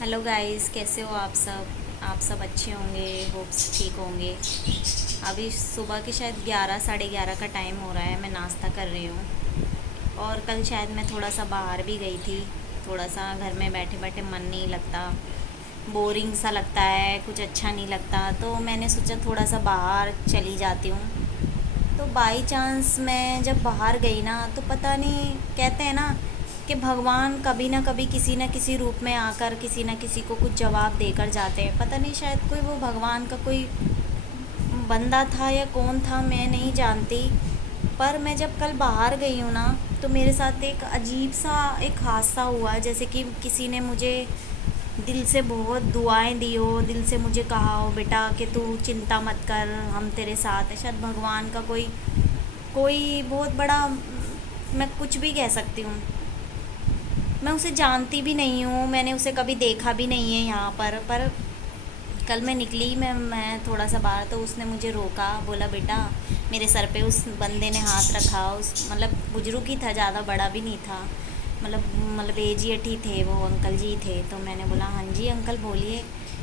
Hello guys, कैसे हो आप सब अच्छे होंगे। होप्स ठीक होंगे। अभी सुबह के शायद 11 साढ़े 11 का टाइम हो रहा है। मैं नाश्ता कर रही हूँ। और कल शायद मैं थोड़ा सा बाहर भी गई थी। थोड़ा सा घर में बैठे बैठे मन नहीं लगता, बोरिंग सा लगता है, कुछ अच्छा नहीं लगता। तो मैंने सोचा थोड़ा सा बाहर चली जाती हूँ। तो बाई चांस मैं जब बाहर गई ना, तो पता नहीं, कहते हैं ना कि भगवान कभी ना कभी किसी न किसी रूप में आकर किसी न किसी को कुछ जवाब देकर जाते हैं। पता नहीं, शायद कोई वो भगवान का कोई बंदा था या कौन था, मैं नहीं जानती। पर मैं जब कल बाहर गई हूँ ना, तो मेरे साथ एक अजीब सा एक हादसा हुआ, जैसे कि किसी ने मुझे दिल से बहुत दुआएं दी हो, दिल से मुझे कहा हो बेटा कि तू चिंता मत कर, हम तेरे साथ है। शायद भगवान का कोई कोई बहुत बड़ा, मैं कुछ भी कह सकती हूँ। मैं उसे जानती भी नहीं हूँ, मैंने उसे कभी देखा भी नहीं है यहाँ पर कल मैं निकली, मैं थोड़ा सा बाहर, तो उसने मुझे रोका, बोला बेटा। मेरे सर पे उस बंदे ने हाथ रखा। उस मतलब बुजुर्ग ही था, ज़्यादा बड़ा भी नहीं था। मतलब एजिएट ही थे, वो अंकल जी थे। तो मैंने बोला हाँ जी अंकल बोलिए।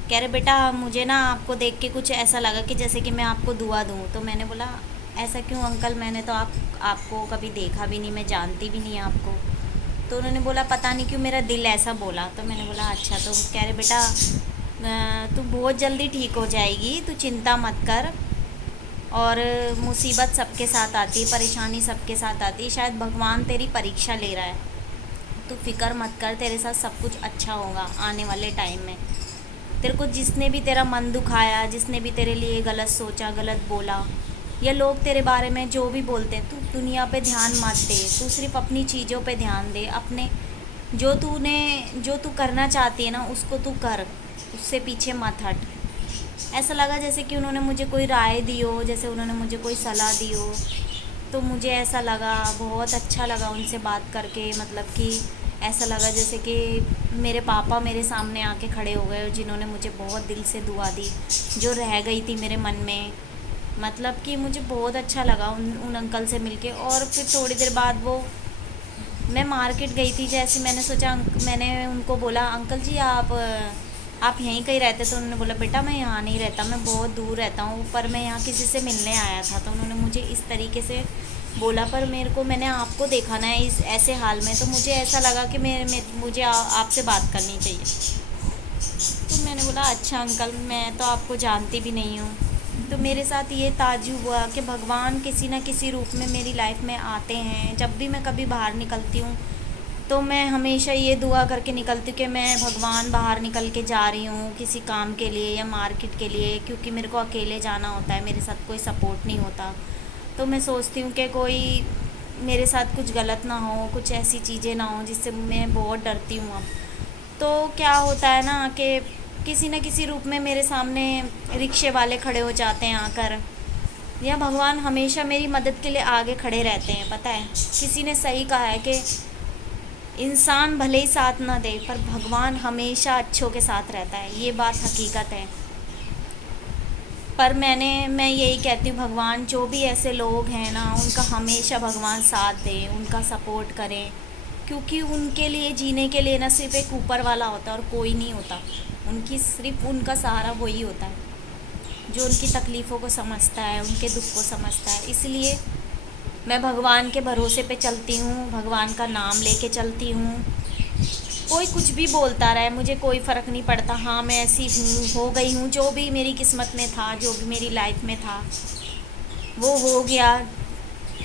कह रहे बेटा, मुझे ना आपको देख के कुछ ऐसा लगा कि जैसे कि मैं आपको दुआ दूँ। तो मैंने बोला ऐसा क्यों अंकल, मैंने तो आपको कभी देखा भी नहीं, मैं जानती भी नहीं आपको। तो उन्होंने बोला पता नहीं क्यों मेरा दिल ऐसा बोला। तो मैंने बोला अच्छा। तो कह रहे बेटा, तू बहुत जल्दी ठीक हो जाएगी, तू चिंता मत कर। और मुसीबत सबके साथ आती है, परेशानी सबके साथ आती है, शायद भगवान तेरी परीक्षा ले रहा है। तू फिक्र मत कर, तेरे साथ सब कुछ अच्छा होगा आने वाले टाइम में। तेरे को जिसने भी तेरा मन दुखाया, जिसने भी तेरे लिए गलत सोचा, गलत बोला, या लोग तेरे बारे में जो भी बोलते हैं, तू दुनिया पे ध्यान मत दे। तू सिर्फ अपनी चीज़ों पे ध्यान दे। अपने जो तू करना चाहती है ना, उसको तू कर, उससे पीछे मत हट। ऐसा लगा जैसे कि उन्होंने मुझे कोई राय दी हो, जैसे उन्होंने मुझे कोई सलाह दी हो। तो मुझे ऐसा लगा, बहुत अच्छा लगा उनसे बात करके। मतलब कि ऐसा लगा जैसे कि मेरे पापा मेरे सामने आके खड़े हो गए, जिन्होंने मुझे बहुत दिल से दुआ दी, जो रह गई थी मेरे मन में। मतलब कि मुझे बहुत अच्छा लगा उन अंकल से मिलके। और फिर थोड़ी देर बाद मैं मार्केट गई थी, जैसे मैंने सोचा, मैंने उनको बोला अंकल जी आप यहीं कहीं रहते। तो उन्होंने बोला बेटा मैं यहाँ नहीं रहता, मैं बहुत दूर रहता हूँ, पर मैं यहाँ किसी से मिलने आया था। तो उन्होंने मुझे इस तरीके से बोला, पर मैंने आपको देखा ना इस ऐसे हाल में, तो मुझे ऐसा लगा कि मुझे आपसे बात करनी चाहिए। तो मैंने बोला अच्छा अंकल, मैं तो आपको जानती भी नहीं हूँ। तो मेरे साथ ये ताज्जुब हुआ कि भगवान किसी न किसी रूप में मेरी लाइफ में आते हैं। जब भी मैं कभी बाहर निकलती हूँ, तो मैं हमेशा ये दुआ करके निकलती हूँ कि मैं भगवान बाहर निकल के जा रही हूँ किसी काम के लिए या मार्केट के लिए, क्योंकि मेरे को अकेले जाना होता है, मेरे साथ कोई सपोर्ट नहीं होता। तो मैं सोचती हूँ कि कोई मेरे साथ कुछ गलत ना हो, कुछ ऐसी चीज़ें ना हो जिससे मैं बहुत डरती हूँ अब। तो क्या होता है ना कि किसी न किसी रूप में मेरे सामने रिक्शे वाले खड़े हो जाते हैं आकर, या भगवान हमेशा मेरी मदद के लिए आगे खड़े रहते हैं। पता है, किसी ने सही कहा है कि इंसान भले ही साथ ना दे, पर भगवान हमेशा अच्छों के साथ रहता है। ये बात हकीकत है। पर मैं यही कहती हूँ, भगवान जो भी ऐसे लोग हैं ना, उनका हमेशा भगवान साथ दे, उनका सपोर्ट करें। क्योंकि उनके लिए जीने के लिए ना सिर्फ एक ऊपर वाला होता है और कोई नहीं होता। उनकी सिर्फ उनका सहारा वही होता है, जो उनकी तकलीफ़ों को समझता है, उनके दुख को समझता है। इसलिए मैं भगवान के भरोसे पे चलती हूँ, भगवान का नाम लेके चलती हूँ। कोई कुछ भी बोलता रहे, मुझे कोई फ़र्क नहीं पड़ता। हाँ, मैं ऐसी हूँ, हो गई हूँ, जो भी मेरी किस्मत में था, जो भी मेरी लाइफ में था, वो हो गया।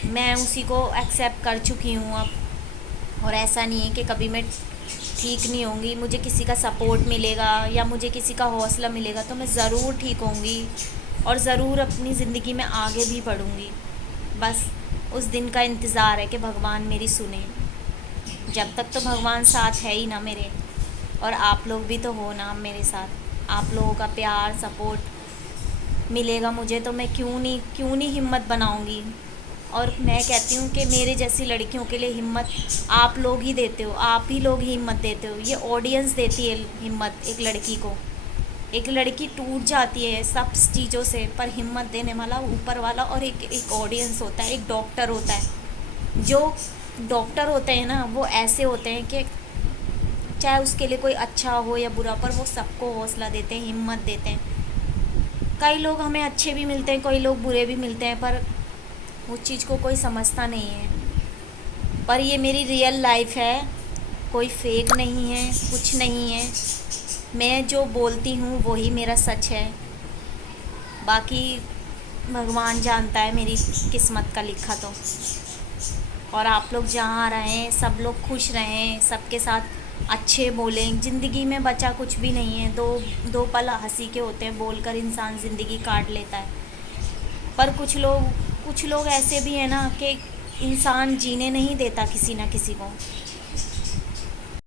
मैं उसी को एक्सेप्ट कर चुकी हूँ अब। और ऐसा नहीं है कि कभी मैं ठीक नहीं होंगी। मुझे किसी का सपोर्ट मिलेगा या मुझे किसी का हौसला मिलेगा, तो मैं ज़रूर ठीक होंगी और ज़रूर अपनी ज़िंदगी में आगे भी बढ़ूँगी। बस उस दिन का इंतज़ार है कि भगवान मेरी सुने। जब तक तो भगवान साथ है ही ना मेरे, और आप लोग भी तो हो ना मेरे साथ। आप लोगों का प्यार सपोर्ट मिलेगा मुझे, तो मैं क्यों नहीं हिम्मत बनाऊंगी। और मैं कहती हूँ कि मेरे जैसी लड़कियों के लिए हिम्मत आप लोग ही देते हो, आप ही लोग ही हिम्मत देते हो। ये ऑडियंस देती है हिम्मत एक लड़की को। एक लड़की टूट जाती है सब चीज़ों से, पर हिम्मत देने वाला ऊपर वाला, और एक ऑडियंस होता है, एक डॉक्टर होता है। जो डॉक्टर होते हैं ना, वो ऐसे होते हैं कि चाहे उसके लिए कोई अच्छा हो या बुरा, पर वो सबको हौसला देते हैं, हिम्मत देते हैं। कई लोग हमें अच्छे भी मिलते हैं, कई लोग बुरे भी मिलते हैं, पर उस चीज़ को कोई समझता नहीं है। पर ये मेरी रियल लाइफ है, कोई फेक नहीं है, कुछ नहीं है। मैं जो बोलती हूँ वही मेरा सच है। बाकी भगवान जानता है मेरी किस्मत का लिखा तो। और आप लोग जहाँ रहें सब लोग खुश रहें, सबके साथ अच्छे बोलें। ज़िंदगी में बचा कुछ भी नहीं है, दो पल हंसी के होते हैं, बोलकर इंसान ज़िंदगी काट लेता है। पर कुछ लोग ऐसे भी हैं ना कि इंसान जीने नहीं देता किसी ना किसी को।